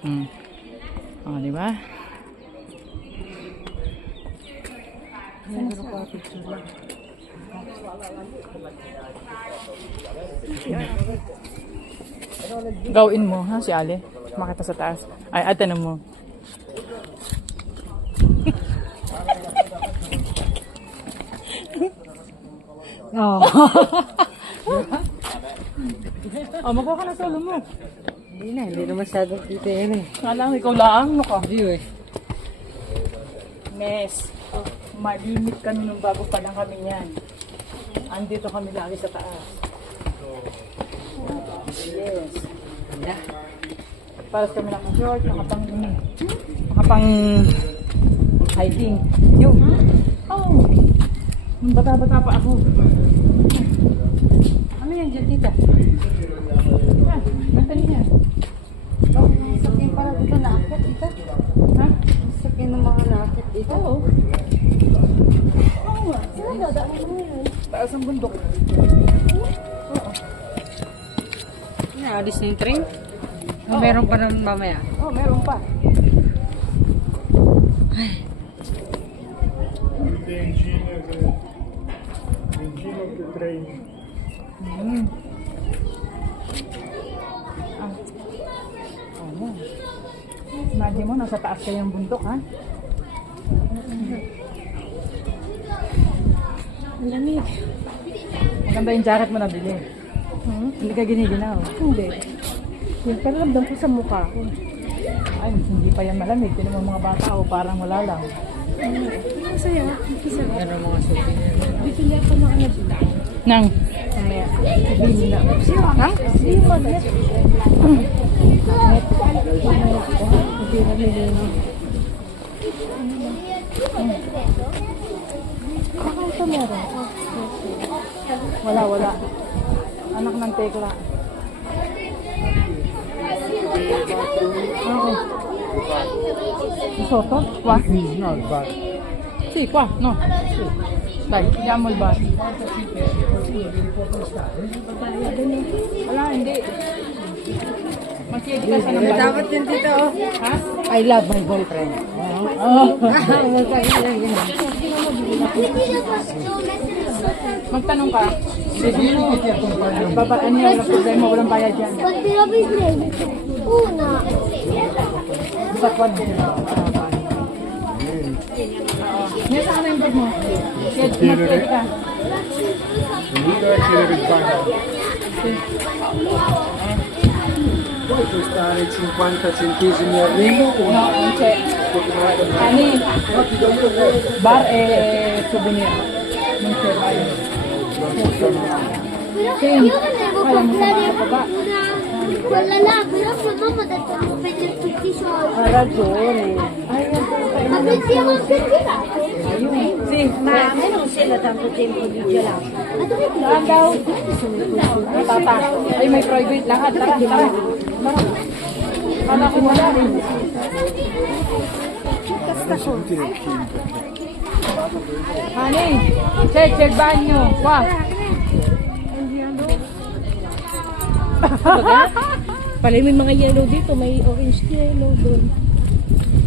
O, di ba? Gawin mo, ha, si Ali? Makita sa taas. Ay, tanong mo. Oo. Oh, makuha ka na solo mo. Hindi na masyadong kita yan eh. Alam, ikaw lang, no ka? Hindi eh. Mes, malimit kami nung bago pa lang kami yan. Andito kami lagi sa taas. Yes. Paras kami naka-short, nakapang hiking. Yun. Oh, nung bata-bata pa ako. Ano yan dyan, tita? Yan, ganda niya. Sakin para dito naakit dito. Ha? Sakin ng mga naakit dito. Oo. Oo nga. Sila dadaan mo yun. Taas ang bundok. Oo. Alis na yung train? Oo. Meron pa naman mamaya. Oh, meron pa. The engine of the train. Mm. Ah. Ano? Imagine mo, nasa taas kayang bundok, ha? Ang lamig. Maganda yung jacket mo nabili. Hindi ka giniginaw. Hindi. Yung paramdam ko sa mukha ko. Ay, hindi pa yan malamig. Tinan mo mga bata, o parang wala lang. Masaya. Meron mga souvenir. Bibili ako ng ano dito. Nang? Mamaya. Bibili na. Nang? Hindi mo na. Hindi na nilino. Baka ito meron. Wala. Anak ng tekla. Oo. Soto? Qua? No, but Sì, qua, no. Dai, andiamo al bar. Wala, hindi. Magkiyadi ka sa ng bar. Dapat yun dito. Ha? I love my boyfriend. Oo. Magtanong ka. Babaan niya, walang problema, walang bayad yan. Sa kwan. Ngayon saan ka na yung bag mo? Magkiyadi ka. Venuto a chiedere il bagno. Puoi costare 50 centesimi al rigo o No, non c'è. Ani, bar e souvenir. Non c'è bar. Io volevo comprare quella là, però mia mamma ha detto non prendere tutti i soldi. Ha ragione. Ma prendiamo anche il gelato? Sì, ma a me non sembra tanto tempo di gelato. Ma dove è Andaw. Tata. Ay, may private lang. Tara, tara. Kala ko wala rin. Hani, c'è il bagno. Qua. Pala may mga yellow dito, may orange yellow doon.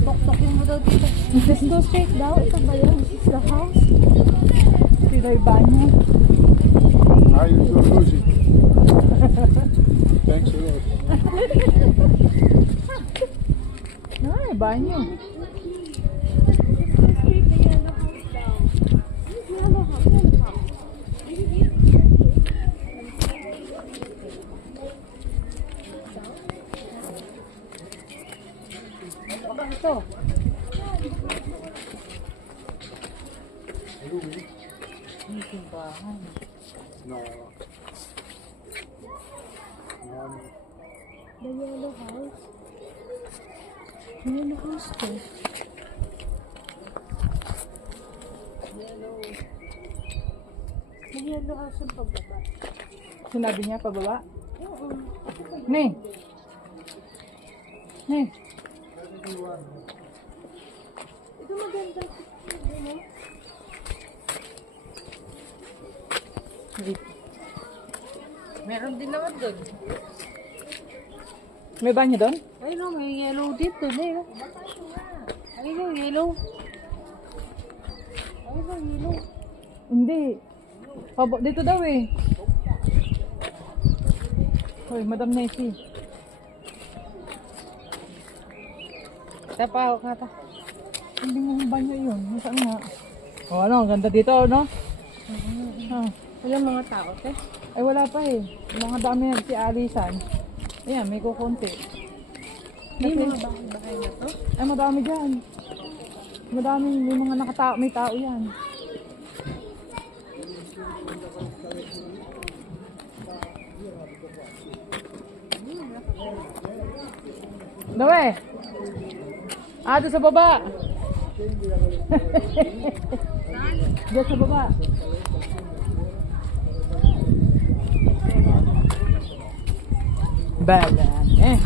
Tok-tokin mo daw dito. Let's go straight daw. Ito ba yun? This is the house. Sino yung banyo? Ah, io sono così. Thanks a lot. Ay, banyo. Ito. No. No. The yellow house. Yellow house to. May yellow house yung pagbaba. Sinabi niya pababa? Oo. Ne. Ne. Ito maganda. Meron din naman doon. May banyo doon? Ay no, may yellow dito. Ay no, yellow. Ay no, yellow. Hindi. Dito daw eh. Hoy, Madam Nessie. Tapaw ka ta. Hindi mo ang banyo yun. Nasaan nga? Oh, ano? Ang ganda dito, no? Ah. Walang mga tao, te. Ay, wala pa eh. Mga dami na si Alisan. Ayan, may kukunti. May mga bahay-bahay na to. Ay, madami dyan. Madami, may mga nakatao, may tao yan. Dawe! Doon sa baba! Doon sa baba! Balan eh!